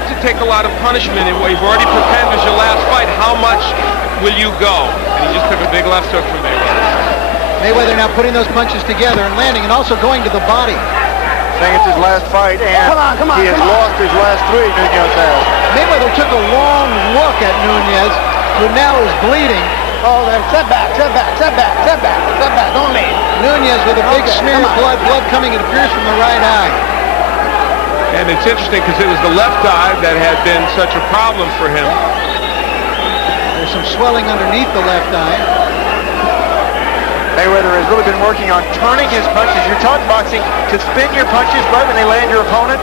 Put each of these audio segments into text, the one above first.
start to take a lot of punishment in what you've already pretended is your last fight, how much will you go? And he just took a big left hook from Mayweather. Mayweather now putting those punches together and landing, and also going to the body. Saying it's his last fight, and he has lost his last 3, Nunez has. Mayweather took a long look at Nunez, who now is bleeding. Oh, then setback, don't leave. Nunez with a big smear of blood coming, it appears, from the right eye. And it's interesting because it was the left eye that had been such a problem for him. There's some swelling underneath the left eye. Mayweather has really been working on turning his punches. You're taught in boxing to spin your punches right when they land your opponent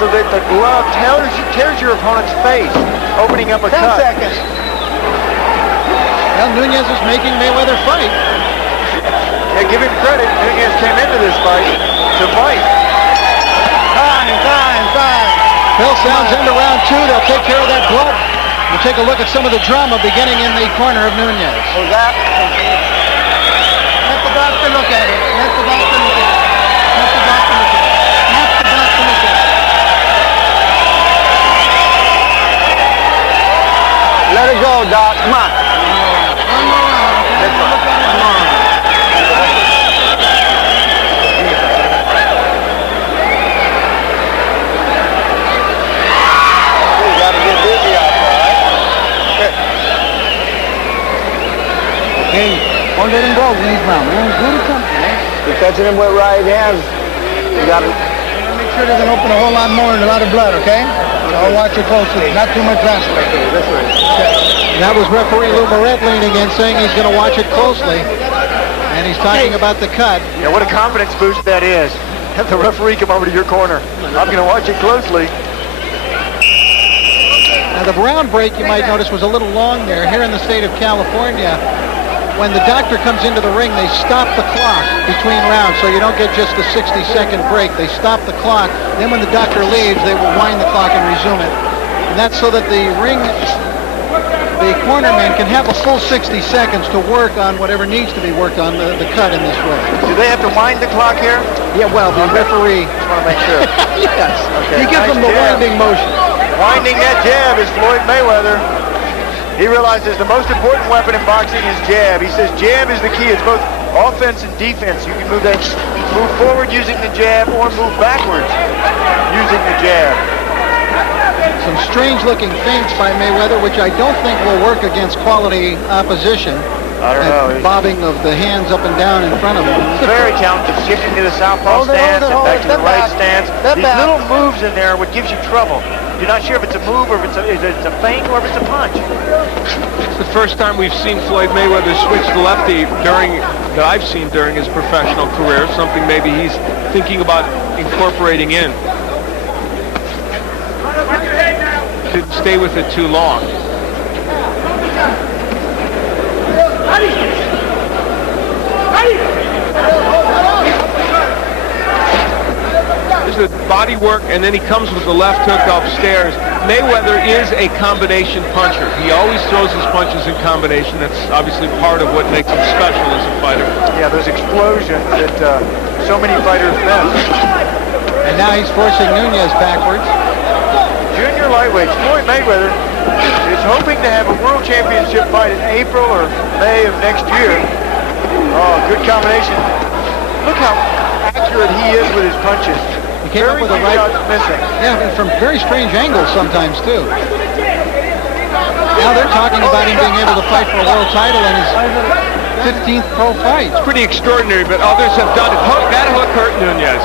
so that the glove tears your opponent's face, opening up a cut. 10 seconds. Well, Nunez is making Mayweather fight. Yeah, give him credit. Nunez came into this fight to fight. Time. Bell sounds into round 2. They'll take care of that blood. We'll take a look at some of the drama beginning in the corner of Nunez. Oh, that. Let the doctor look at it. Let the doctor look at it. Let it go, Doc. Come on. One more round. Okay? Look at it. Come on. You got to get busy out there, right? Okay. Don't let him go in each round, man. Do something, man. You're touching him with right hands. You got to make sure it doesn't open a whole lot more and a lot of blood, okay? I'll watch it closely. Not too much plastic. Okay, this way. Okay. That was referee Lou Moret leaning in, saying he's going to watch it closely. And he's talking about the cut. Yeah, what a confidence boost that is. Have the referee come over to your corner. I'm going to watch it closely. Now, the round break, you might notice, was a little long there. Here in the state of California, when the doctor comes into the ring, they stop the clock between rounds, so you don't get just a 60-second break. They stop the clock. Then when the doctor leaves, they will wind the clock and resume it. And that's so that the cornerman can have a full 60 seconds to work on whatever needs to be worked on, the cut in this way. Do they have to wind the clock here? Yeah, well, the referee... Just want to make sure. Yes. Okay, He gives them the winding motion. Winding that jab is Floyd Mayweather. He realizes the most important weapon in boxing is jab. He says jab is the key. It's both offense and defense. You can move forward using the jab or move backwards using the jab. Some strange-looking feints by Mayweather, which I don't think will work against quality opposition. I don't know. Bobbing of the hands up and down in front of him. He's very talented, shifting to the southpaw stance and back to the right stance. These little moves in there are what gives you trouble. You're not sure if it's a move or if it's a feint or if it's a punch. It's the first time we've seen Floyd Mayweather switch to lefty that I've seen during his professional career, something maybe he's thinking about incorporating in. Didn't stay with it too long. There's the body work, and then he comes with the left hook upstairs. Mayweather is a combination puncher. He always throws his punches in combination. That's obviously part of what makes him special as a fighter. Yeah, those explosions that so many fighters miss. And now he's forcing Nunez backwards. Junior lightweights, Floyd Mayweather is hoping to have a world championship fight in April or May of next year. Oh, good combination. Look how accurate he is with his punches. He came up with a right missing. Yeah, from very strange angles sometimes too. Now they're talking about him being able to fight for a world title in his 15th pro fight. It's pretty extraordinary, but others have done it. That hook hurt Nunez.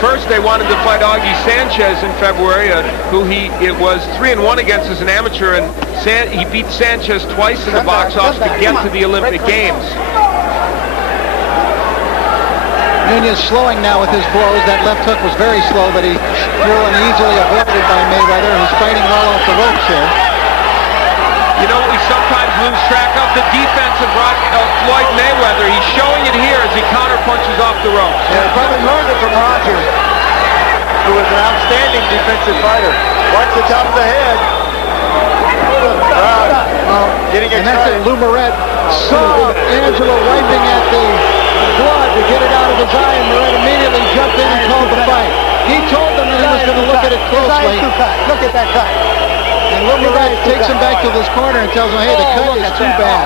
First, they wanted to fight Augie Sanchez in February, who it was 3-1 against as an amateur, and he beat Sanchez twice in the box office to get to the Olympic Games. Nunez slowing now with his blows. That left hook was very slow, but he threw and easily avoided by Mayweather, who's fighting well off the ropes here. You know what we sometimes lose track of? The defense of Floyd Mayweather. He's showing it here as he counterpunches off the ropes. Yeah, he probably learned it from Roger, who was an outstanding defensive fighter. Watch the top of the head. Getting excited. And that's it. Lou Moret saw Angelo wiping at the blood to get it out of his eye, and Moret immediately jumped in and called the fight. He told them that he was going to look look at it closely. Look at that cut. And Lumaret takes him back to this corner and tells him, hey, the cut is too bad.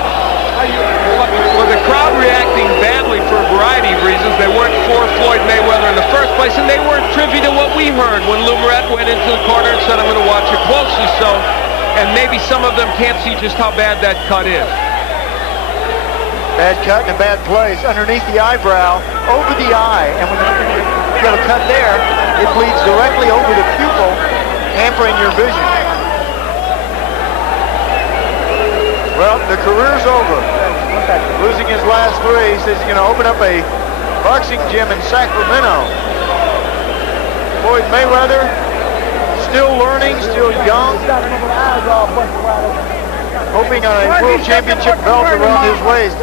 Well, the crowd reacting badly for a variety of reasons. They weren't for Floyd Mayweather in the first place, and they weren't privy to what we heard when Lumaret went into the corner and said, I'm going to watch it closely. So, and maybe some of them can't see just how bad that cut is. Bad cut in a bad place, underneath the eyebrow, over the eye. And when you got a cut there, it bleeds directly over the pupil, hampering your vision. Well, the career's over. Losing his last three, he says he's going to open up a boxing gym in Sacramento. Floyd Mayweather, still learning, still young, hoping on a world championship belt around his waist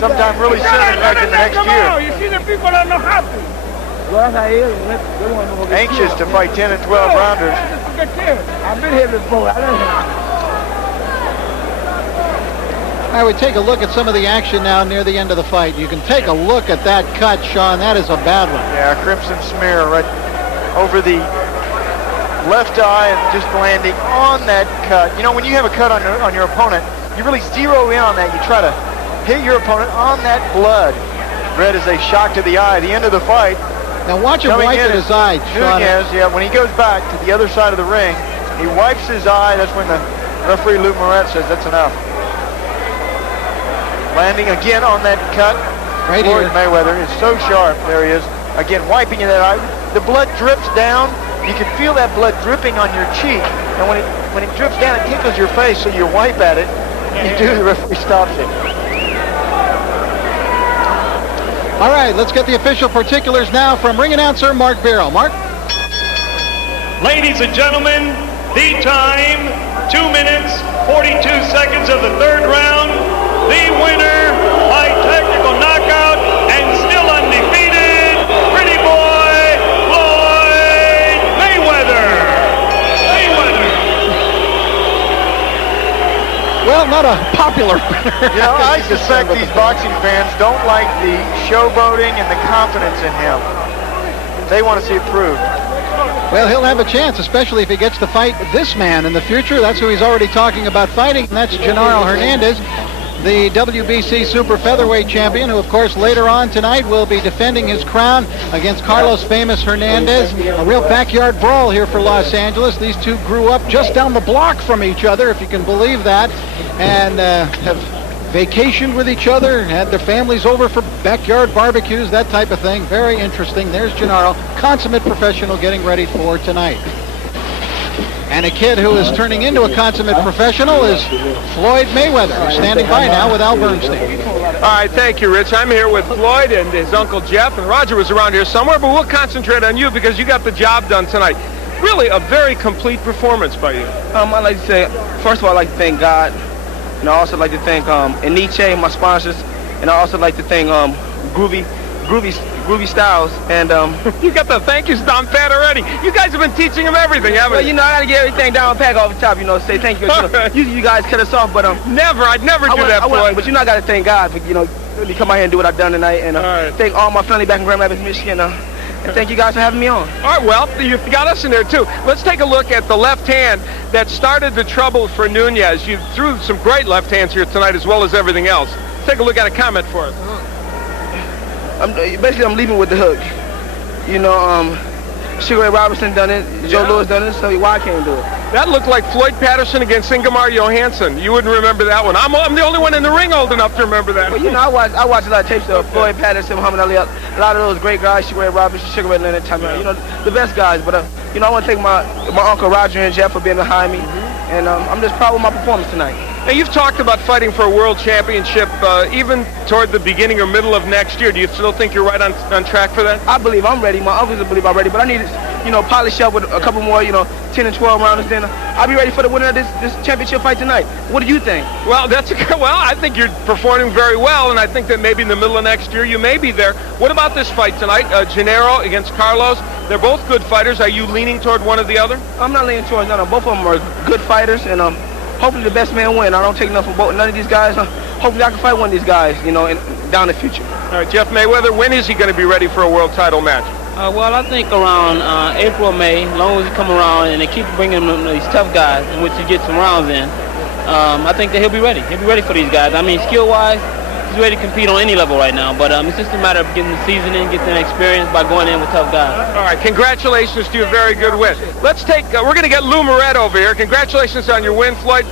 sometime really soon, in fact, in the next year. You see the people don't know how to. Anxious to fight 10 and 12 rounders. I've been here before. I don't know. I would take a look at some of the action now near the end of the fight. You can take a look at that cut, Sean. That is a bad one. Yeah, crimson smear right over the left eye and just landing on that cut. You know, when you have a cut on your opponent, you really zero in on that. You try to hit your opponent on that blood. Red is a shock to the eye. The end of the fight. Now watch him wipe at his eye, Sean. Nunez, yeah, when he goes back to the other side of the ring, he wipes his eye. That's when the referee, Luke Moret, says that's enough. Landing again on that cut. Right Floyd here. Mayweather is so sharp. There he is. Again, wiping that eye. The blood drips down. You can feel that blood dripping on your cheek. And when it drips down, it tickles your face, so you wipe at it. You do, the referee stops it. All right, let's get the official particulars now from ring announcer Mark Barrow. Mark? Ladies and gentlemen, the time, 2 minutes, 42 seconds of the third round. The winner by technical knockout and still undefeated, pretty boy, Floyd Mayweather. Well, not a popular winner. You know, I suspect these boxing fans don't like the showboating and the confidence in him. They want to see it proved. Well, he'll have a chance, especially if he gets to fight this man in the future. That's who he's already talking about fighting, and that's Genaro Hernandez, the WBC Super Featherweight champion, who, of course, later on tonight will be defending his crown against Carlos Famous Hernandez. A real backyard brawl here for Los Angeles. These two grew up just down the block from each other, if you can believe that, and have vacationed with each other, had their families over for backyard barbecues, that type of thing. Very interesting. There's Genaro, consummate professional, getting ready for tonight. And a kid who is turning into a consummate professional is Floyd Mayweather, who's standing by now with Al Bernstein. All right, thank you, Rich. I'm here with Floyd and his uncle Jeff, and Roger was around here somewhere, but we'll concentrate on you because you got the job done tonight. Really a very complete performance by you. I'd like to say, first of all, I'd like to thank God, and I also like to thank Aniche, my sponsors, and I also like to thank Groovy Styles, and You got the thank yous down pat already. You guys have been teaching him everything, haven't well, you? you know, I gotta get everything down pack off the top, you know, say thank you. You guys cut us off, but Never, I'd never do that, Floyd. but you know, I gotta thank God for, you know, really come out here and do what I've done tonight, and thank all my family back in Grand Rapids, Michigan, and thank you guys for having me on. All right, well, you got us in there, too. Let's take a look at the left hand that started the trouble for Nunez. You threw some great left hands here tonight as well as everything else. Take a look at a comment for us. I'm leaving with the hook. You know, Sugar Ray Robinson done it, Joe Louis done it, so why I can't do it? That looked like Floyd Patterson against Ingemar Johansson. You wouldn't remember that one. I'm the only one in the ring old enough to remember that. Well, you know, I watch a lot of tapes of Floyd Patterson, Muhammad Ali, a lot of those great guys, Sugar Ray Robinson, Sugar Ray Leonard, you know, the best guys. But, you know, I want to thank my uncle Roger and Jeff for being behind me, and I'm just proud of my performance tonight. Now, you've talked about fighting for a world championship even toward the beginning or middle of next year. Do you still think you're right on track for that? I believe I'm ready. My uncles believe I'm ready, but I need to, you know, polish up with a couple more, you know, 10 and 12 rounds. Then I'll be ready for the winner of this championship fight tonight. What do you think? Well, I think you're performing very well, and I think that maybe in the middle of next year you may be there. What about this fight tonight? Genaro against Carlos. They're both good fighters. Are you leaning toward one or the other? I'm not leaning towards none of them. Both of them are good fighters, and hopefully the best man win. I don't take nothing from none of these guys. Hopefully I can fight one of these guys, you know, down the future. All right, Jeff Mayweather, when is he going to be ready for a world title match? Well, I think around April or May, as long as he come around and they keep bringing him these tough guys in which he gets some rounds in, I think that he'll be ready. He'll be ready for these guys. I mean, skill-wise, he's ready to compete on any level right now. But it's just a matter of getting the seasoning, getting the experience by going in with tough guys. All right, congratulations to your very good win. Let's take, we're going to get Lou Moret over here. Congratulations on your win, Floyd.